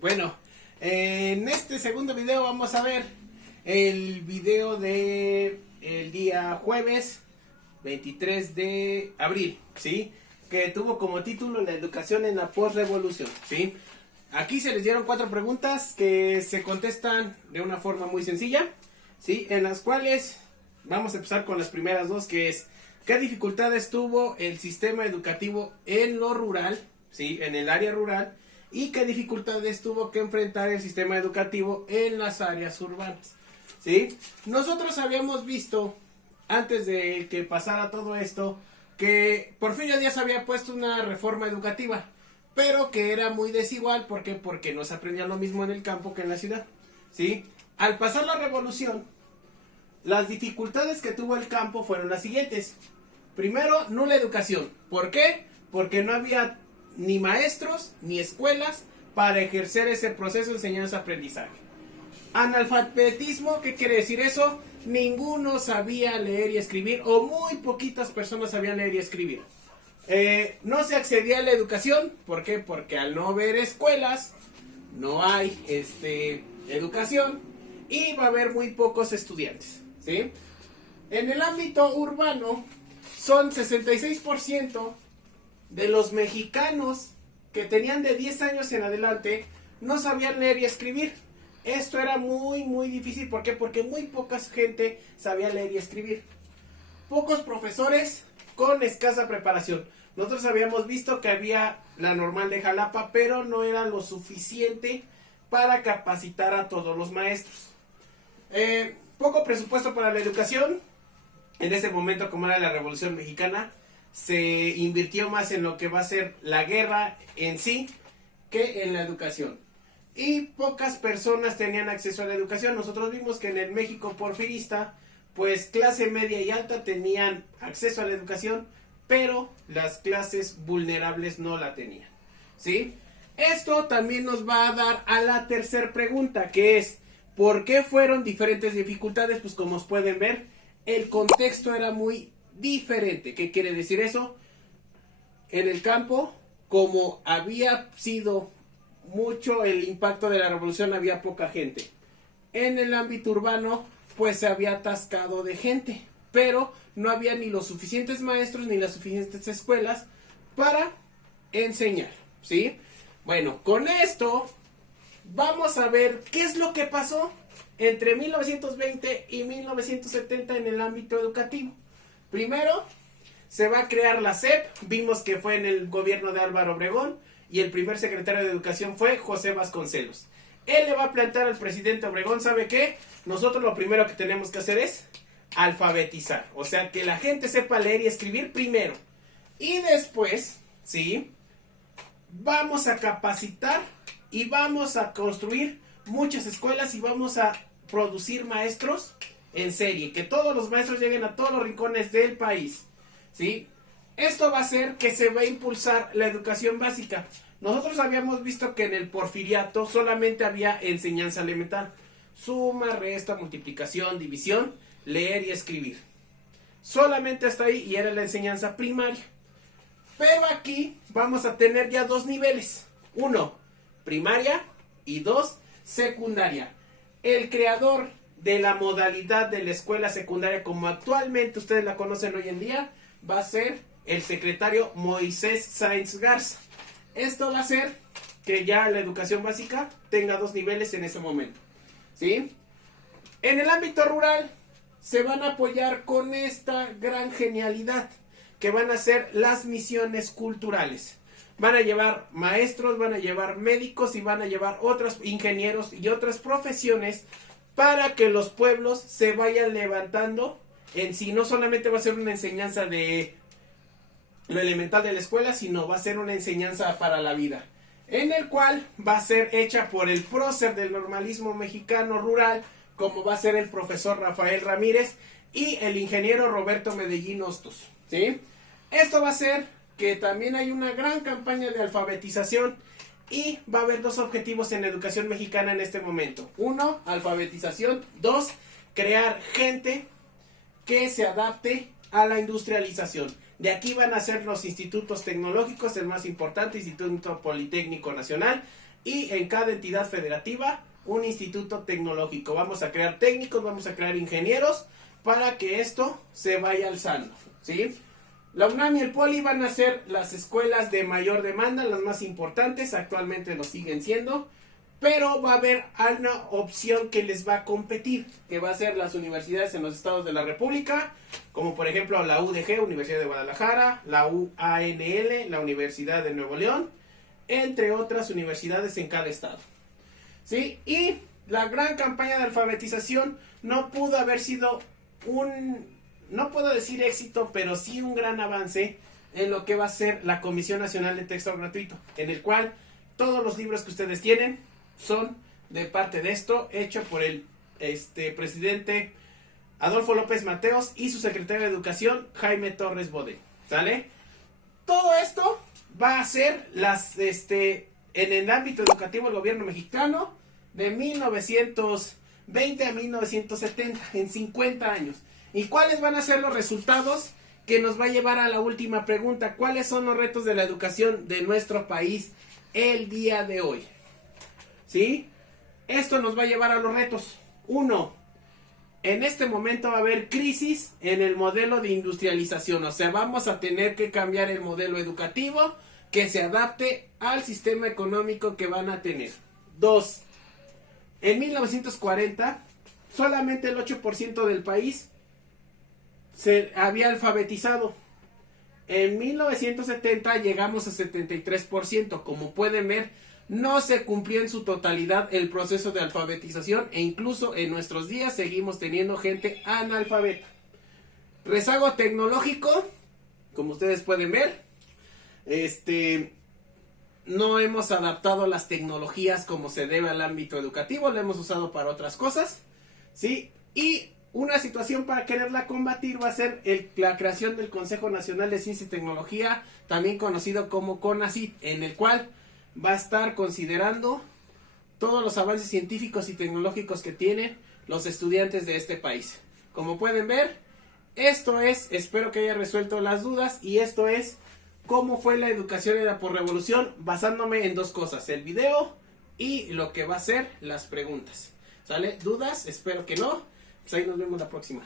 Bueno, en este segundo video vamos a ver el video de el día jueves 23 de abril, ¿sí? Que tuvo como título La educación en la posrevolución, ¿sí? Aquí se les dieron 4 preguntas que se contestan de una forma muy sencilla, ¿sí? En las cuales vamos a empezar con las primeras dos, que es ¿qué dificultades tuvo el sistema educativo en lo rural, ¿sí? En el área rural, y qué dificultades tuvo que enfrentar el sistema educativo en las áreas urbanas, ¿sí? Nosotros habíamos visto, antes de que pasara todo esto, que Porfirio Díaz había puesto una reforma educativa, pero que era muy desigual. ¿Por qué? Porque no se aprendía lo mismo en el campo que en la ciudad, ¿sí? Al pasar la revolución, las dificultades que tuvo el campo fueron las siguientes. Primero, nula educación. ¿Por qué? Porque no había ni maestros ni escuelas para ejercer ese proceso de enseñanza-aprendizaje. Analfabetismo, ¿qué quiere decir eso? Ninguno sabía leer y escribir, o muy poquitas personas sabían leer y escribir. No se accedía a la educación. ¿Por qué? Porque al no haber escuelas, no hay educación, y va a haber muy pocos estudiantes, ¿sí? En el ámbito urbano, son 66% de los mexicanos que tenían de 10 años en adelante no sabían leer y escribir. Esto era muy difícil. ¿Por qué? Porque muy poca gente sabía leer y escribir. Pocos profesores con escasa preparación. Nosotros habíamos visto que había la normal de Jalapa, pero no era lo suficiente para capacitar a todos los maestros. Poco presupuesto para la educación. En ese momento, como era la Revolución Mexicana, se invirtió más en lo que va a ser la guerra en sí que en la educación. Y pocas personas tenían acceso a la educación. Nosotros vimos que en el México porfirista, pues clase media y alta tenían acceso a la educación, pero las clases vulnerables no la tenían, ¿sí? Esto también nos va a dar a la tercera pregunta, que es ¿por qué fueron diferentes dificultades? Pues como os pueden ver, el contexto era muy diferente. ¿Qué quiere decir eso? En el campo, como había sido mucho el impacto de la revolución, había poca gente. En el ámbito urbano, pues se había atascado de gente, pero no había ni los suficientes maestros ni las suficientes escuelas para enseñar, ¿sí? Bueno, con esto vamos a ver qué es lo que pasó entre 1920 y 1970 en el ámbito educativo. Primero, se va a crear la SEP. Vimos que fue en el gobierno de Álvaro Obregón y el primer secretario de Educación fue José Vasconcelos. Él le va a plantear al presidente Obregón, ¿sabe qué? Nosotros lo primero que tenemos que hacer es alfabetizar. O sea, que la gente sepa leer y escribir primero. Y después, ¿sí? Vamos a capacitar y vamos a construir muchas escuelas y vamos a producir maestros en serie. Que todos los maestros lleguen a todos los rincones del país, ¿sí? Esto va a hacer que se va a impulsar la educación básica. Nosotros habíamos visto que en el porfiriato solamente había enseñanza elemental. Suma, resta, multiplicación, división, leer y escribir. Solamente hasta ahí, y era la enseñanza primaria. Pero aquí vamos a tener ya 2 niveles. 1, primaria, y 2, secundaria. El creador de la modalidad de la escuela secundaria, como actualmente ustedes la conocen hoy en día, va a ser el secretario Moisés Sáenz Garza. Esto va a hacer que ya la educación básica tenga 2 niveles en ese momento, ¿sí? En el ámbito rural se van a apoyar con esta gran genialidad, que van a ser las misiones culturales. Van a llevar maestros, van a llevar médicos y van a llevar otros ingenieros y otras profesiones para que los pueblos se vayan levantando en sí. No solamente va a ser una enseñanza de lo elemental de la escuela, sino va a ser una enseñanza para la vida, en el cual va a ser hecha por el prócer del normalismo mexicano rural, como va a ser el profesor Rafael Ramírez y el ingeniero Roberto Medellín Hostos, ¿sí? Esto va a hacer que también hay una gran campaña de alfabetización y va a haber 2 objetivos en la educación mexicana en este momento. 1, alfabetización. 2, crear gente que se adapte a la industrialización. De aquí van a ser los institutos tecnológicos, el más importante, Instituto Politécnico Nacional, y en cada entidad federativa un instituto tecnológico. Vamos a crear técnicos, vamos a crear ingenieros para que esto se vaya alzando, ¿sí? La UNAM y el Poli van a ser las escuelas de mayor demanda, las más importantes, actualmente lo siguen siendo, pero va a haber una opción que les va a competir, que va a ser las universidades en los estados de la República, como por ejemplo la UDG, Universidad de Guadalajara, la UANL, la Universidad de Nuevo León, entre otras universidades en cada estado, ¿sí? Y la gran campaña de alfabetización no pudo haber sido no puedo decir éxito, pero sí un gran avance en lo que va a ser la Comisión Nacional de Texto Gratuito, en el cual todos los libros que ustedes tienen son de parte de esto, hecho por el presidente Adolfo López Mateos y su secretario de Educación, Jaime Torres Bodet, ¿sale? Todo esto va a ser en el ámbito educativo del gobierno mexicano de 1920 a 1970, en 50 años. ¿Y cuáles van a ser los resultados que nos va a llevar a la última pregunta? ¿Cuáles son los retos de la educación de nuestro país el día de hoy? ¿Sí? Esto nos va a llevar a los retos. 1. En este momento va a haber crisis en el modelo de industrialización. O sea, vamos a tener que cambiar el modelo educativo que se adapte al sistema económico que van a tener. 2. En 1940, solamente el 8% del país se había alfabetizado. En 1970 llegamos a 73%. Como pueden ver, no se cumplió en su totalidad el proceso de alfabetización e incluso en nuestros días seguimos teniendo gente analfabeta. Rezago tecnológico, como ustedes pueden ver, no hemos adaptado las tecnologías como se debe al ámbito educativo, lo hemos usado para otras cosas, ¿sí? Y una situación para quererla combatir va a ser la creación del Consejo Nacional de Ciencia y Tecnología, también conocido como CONACYT, en el cual va a estar considerando todos los avances científicos y tecnológicos que tienen los estudiantes de este país. Como pueden ver, esto es, espero que haya resuelto las dudas, y esto es cómo fue la educación en la posrevolución, basándome en dos cosas, el video y lo que va a ser las preguntas. ¿Sale? ¿Dudas? Espero que no. Pues ahí nos vemos la próxima.